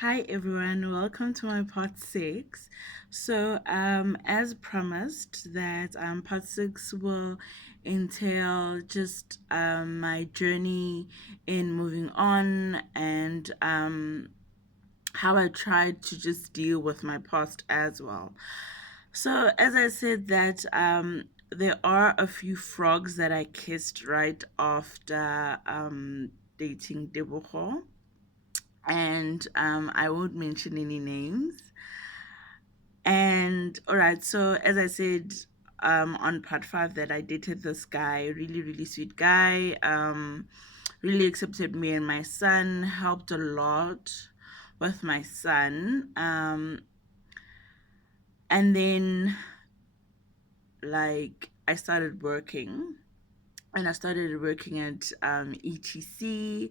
Hi everyone, welcome to my part six. As promised, that part six will entail just my journey in moving on and how I tried to just deal with my past as well. So, as I said, that there are a few frogs that I kissed right after dating Deboho, and I won't mention any names. And all right, so as I said, on part five, that I dated this guy, really, really sweet guy. Really accepted me and my son, helped a lot with my son. And then I started working, and I started working at ETC.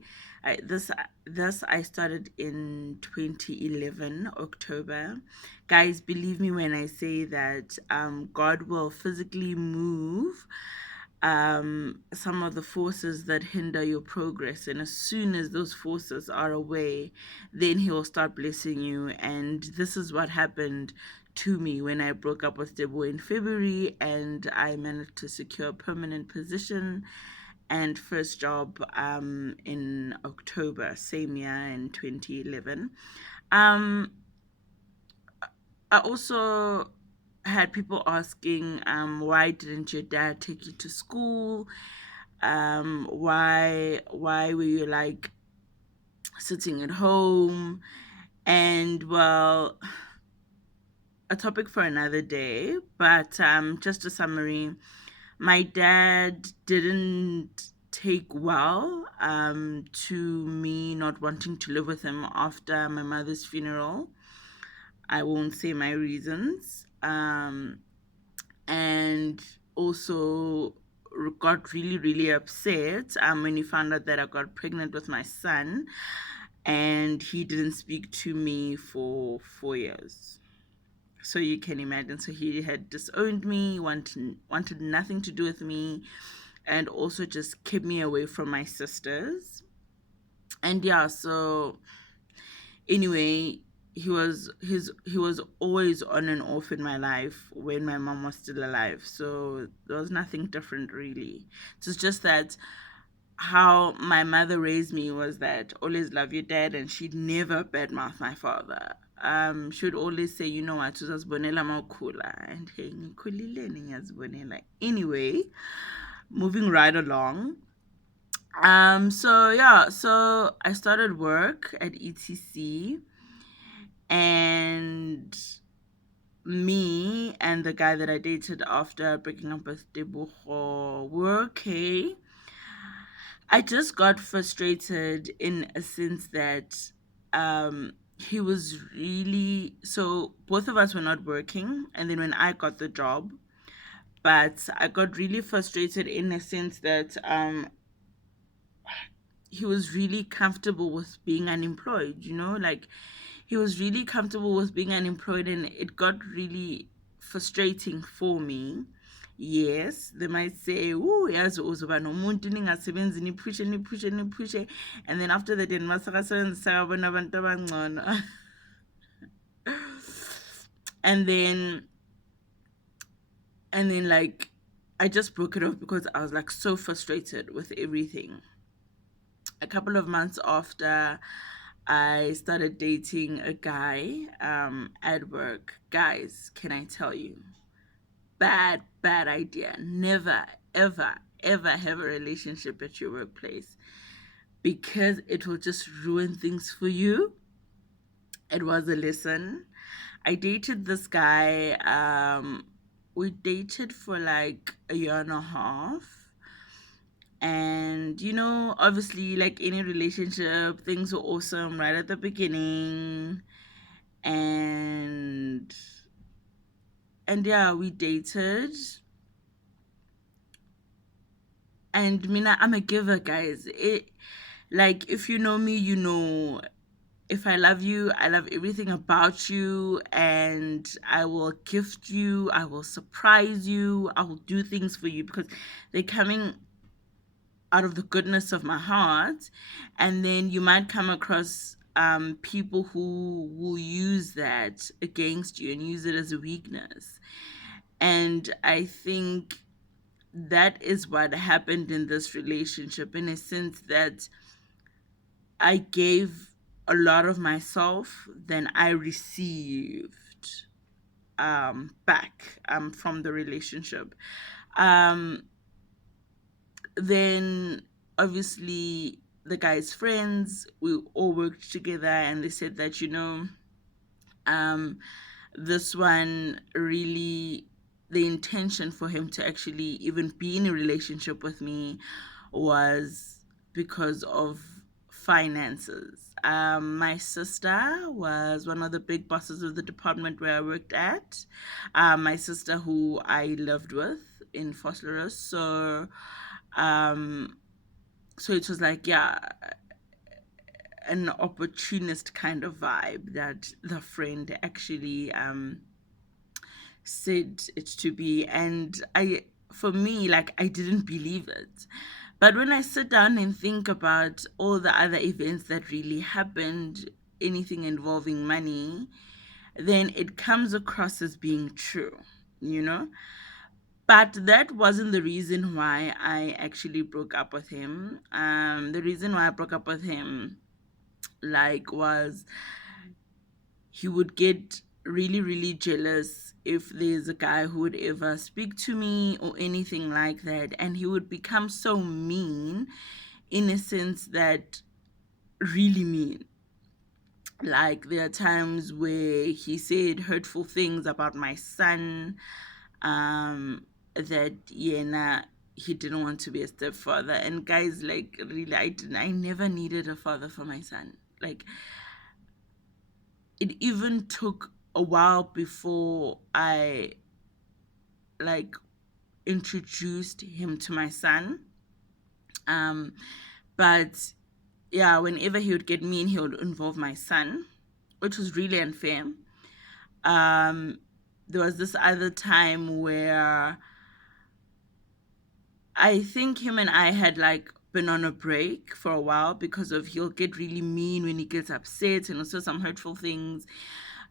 This I started in 2011 October. Guys, believe me when I say that God will physically move some of the forces that hinder your progress, and as soon as those forces are away, then He will start blessing you. And this is what happened to me when I broke up with Debo in February, and I managed to secure a permanent position and first job in October, same year in 2011. Um, I also had people asking, why didn't your dad take you to school? Why were you like sitting at home? And well, a topic for another day, but just a summary. My dad didn't take well to me not wanting to live with him after my mother's funeral. I won't say my reasons. And also got really, really upset when he found out that I got pregnant with my son, and he didn't speak to me for 4 years. So you can imagine. So he had disowned me, wanted nothing to do with me, and also just kept me away from my sisters. And yeah, so anyway, he was always on and off in my life when my mom was still alive. So there was nothing different really. It's just that how my mother raised me was that always love your dad, and she'd never badmouth my father. She would always say, you know what, uzazibonela mawukhula, and hey, ngikhulile ngiyazibonela. Anyway, moving right along. So I started work at ETC, and me and the guy that I dated after breaking up with Debucho were okay. I just got frustrated in a sense that he was really, so both of us were not working, and then when I got the job, but I got really frustrated in a sense that he was really comfortable with being unemployed, like he was really comfortable with being unemployed, and it got really frustrating for me. Yes, they might say, "Oh, yazi uzoba nomuntu ningasebenzi niphushe," and then after that, then masakasebenzisa yabona abantu abangcono. and then and then like I just broke it off because I was like so frustrated with everything. A couple of months after, I started dating a guy at work. Guys, can I tell you? Bad, bad idea. Never, ever, ever have a relationship at your workplace, because it will just ruin things for you. It was a lesson. I dated this guy. We dated for like a year and a half. And obviously, like any relationship, things were awesome right at the beginning. And yeah, we dated. And Mina, I'm a giver, guys. Like, if you know me, you know, if I love you, I love everything about you, and I will gift you, I will surprise you, I will do things for you because they're coming out of the goodness of my heart. And then you might come across people who will use that against you and use it as a weakness. And I think that is what happened in this relationship, in a sense that I gave a lot of myself, then I received back from the relationship. Um, then obviously the guy's friends, we all worked together, and they said that, um, this one really, the intention for him to actually even be in a relationship with me was because of finances. My sister was one of the big bosses of the department where I worked at. My sister, who I lived with in Phosphorus. Um, so it was like, yeah, an opportunist kind of vibe that the friend actually said it to be. And for me, like, I didn't believe it. But when I sit down and think about all the other events that really happened, anything involving money, then it comes across as being true, you know? But that wasn't the reason why I actually broke up with him. The reason why I broke up with him, like, was he would get really, really jealous if there's a guy who would ever speak to me or anything like that. And he would become so mean, in a sense that, really mean. Like, there are times where he said hurtful things about my son, that, yeah, he didn't want to be a stepfather. And guys, like, really, I never needed a father for my son. Like, it even took a while before I, like, introduced him to my son. Um, but yeah, whenever he would get mean, he would involve my son, which was really unfair. Um, there was this other time where I think him and I had, like, been on a break for a while because of he'll get really mean when he gets upset and also some hurtful things.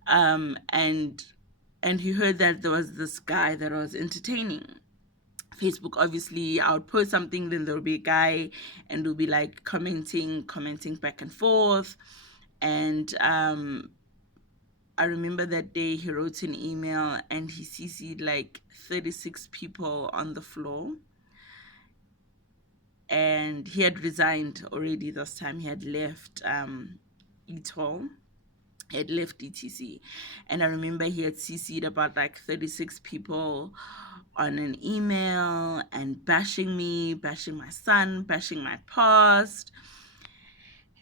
And he heard that there was this guy that I was entertaining. Facebook, obviously, I would post something, then there would be a guy, and we'll be like commenting back and forth. And I remember that day he wrote an email and he CC'd like 36 people on the floor. And he had resigned already this time. He had left ETOL. He had left ETC. And I remember he had CC'd about like 36 people on an email and bashing me, bashing my son, bashing my past,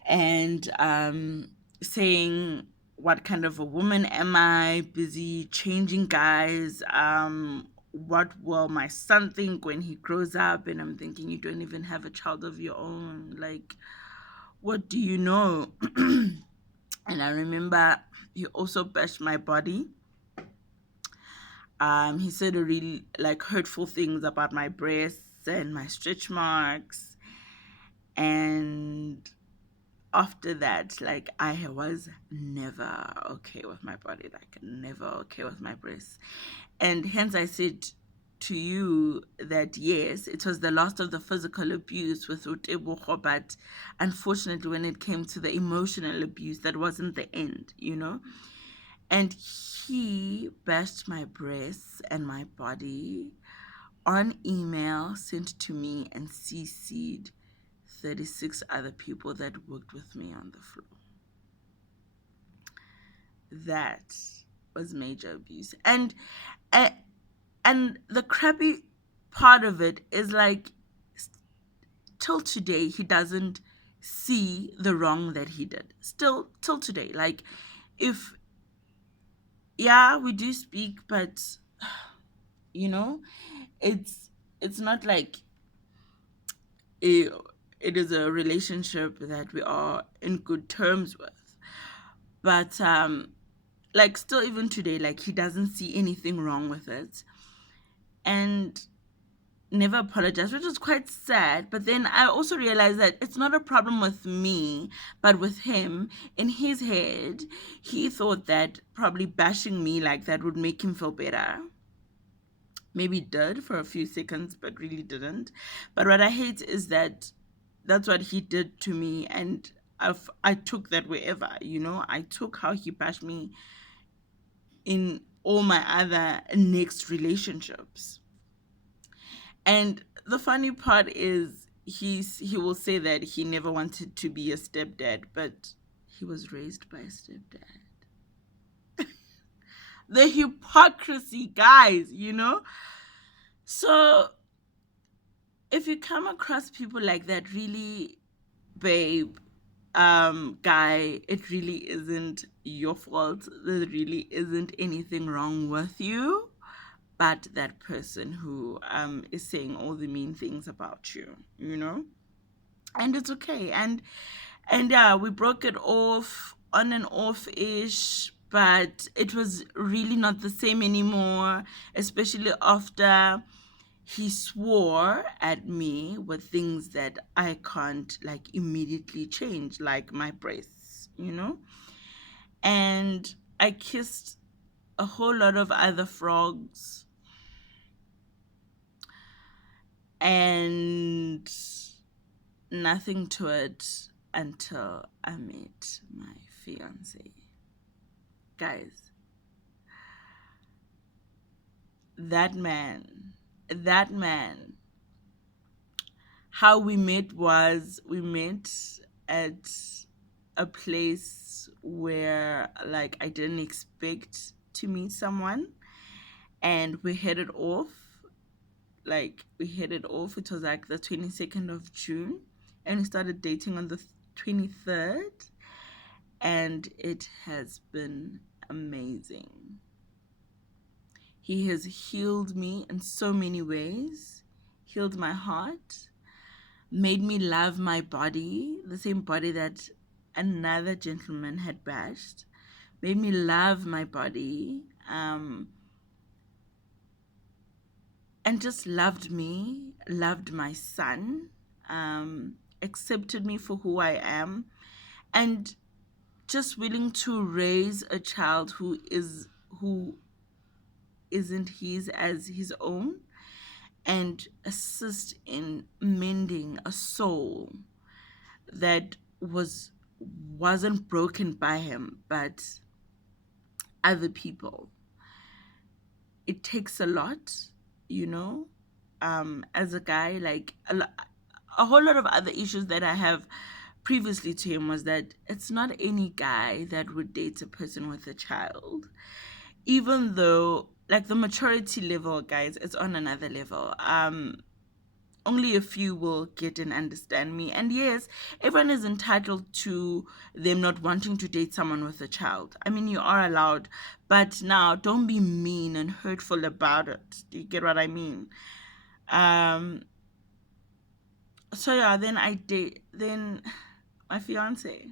and saying, what kind of a woman am I, busy changing guys? What will my son think when he grows up? And I'm thinking, you don't even have a child of your own. Like, what do you know? And I remember he also bashed my body. He said a really, like, hurtful things about my breasts and my stretch marks. And after that, like, I was never okay with my body, like, never okay with my breasts. And hence I said to you that yes, it was the last of the physical abuse with Utebogo, but unfortunately, when it came to the emotional abuse, that wasn't the end, you know? And he bashed my breasts and my body on email sent to me and CC'd 36 other people that worked with me on the floor. That was major abuse. And the crappy part of it is, like, till today he doesn't see the wrong that he did. Still till today. Like, if, yeah, we do speak, but you know, it's not like it, it is a relationship that we are in good terms with. But like, still, even today, like, he doesn't see anything wrong with it. And never apologized, which was quite sad. But then I also realized that it's not a problem with me, but with him. In his head, he thought that probably bashing me like that would make him feel better. Maybe did for a few seconds, but really didn't. But what I hate is that that's what he did to me, and I took that wherever, I took how he bashed me in all my other next relationships. And the funny part is he will say that he never wanted to be a stepdad, but he was raised by a stepdad. The hypocrisy, guys. So if you come across people like that, really, babe, guy, it really isn't your fault. There really isn't anything wrong with you, but that person who is saying all the mean things about you. And it's okay. And yeah, we broke it off on and off ish, but it was really not the same anymore, especially after he swore at me with things that I can't like immediately change, like my breasts. And I kissed a whole lot of other frogs, and nothing to it until I met my fiance. Guys, that man, that man, how we met was we met at a place where like I didn't expect to meet someone, and we headed off. It was like the 22nd of June, and we started dating on the 23rd, and it has been amazing. He has healed me in so many ways, healed my heart, made me love my body, the same body that another gentleman had bashed, made me love my body, and just loved me, loved my son, accepted me for who I am, and just willing to raise a child who isn't his as his own, and assist in mending a soul that wasn't broken by him but other people. It takes a lot, you know as a guy, like a whole lot of other issues that I have previously to him was that it's not any guy that would date a person with a child, even though like the maturity level, guys, it's on another level. Only a few will get and understand me. And yes, everyone is entitled to them not wanting to date someone with a child. I mean, you are allowed, but now don't be mean and hurtful about it. Do you get what I mean? Um, so yeah, then I date then my fiance.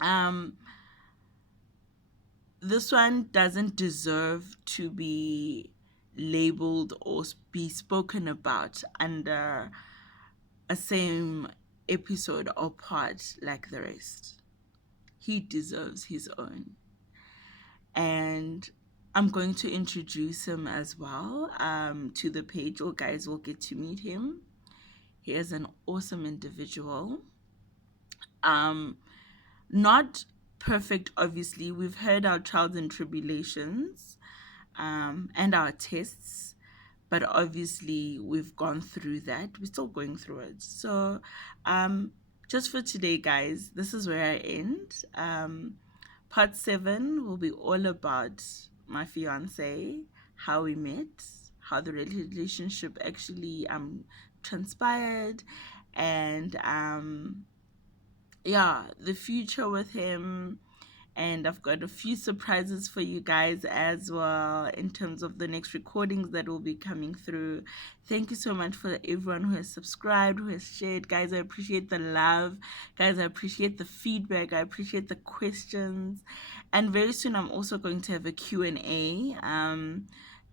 Um, this one doesn't deserve to be labeled or be spoken about under a same episode or part like the rest. He deserves his own. And I'm going to introduce him as well to the page. All guys will get to meet him. He is an awesome individual. Um, Not perfect, obviously. We've heard our trials and tribulations and our tests, but obviously we've gone through that. We're still going through it. So, just for today, guys, this is where I end. Part 7 will be all about my fiance, how we met, how the relationship actually transpired, and yeah, the future with him. And I've got a few surprises for you guys as well in terms of the next recordings that will be coming through. Thank you so much for everyone who has subscribed, who has shared. Guys, I appreciate the love. Guys, I appreciate the feedback. I appreciate the questions. And very soon I'm also going to have a Q&A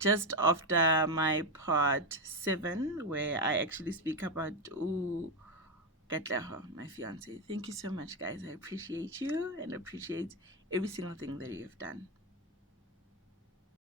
just after my part 7, where I actually speak about Katleho, my fiance. Thank you so much, guys. I appreciate you and appreciate every single thing that you've done.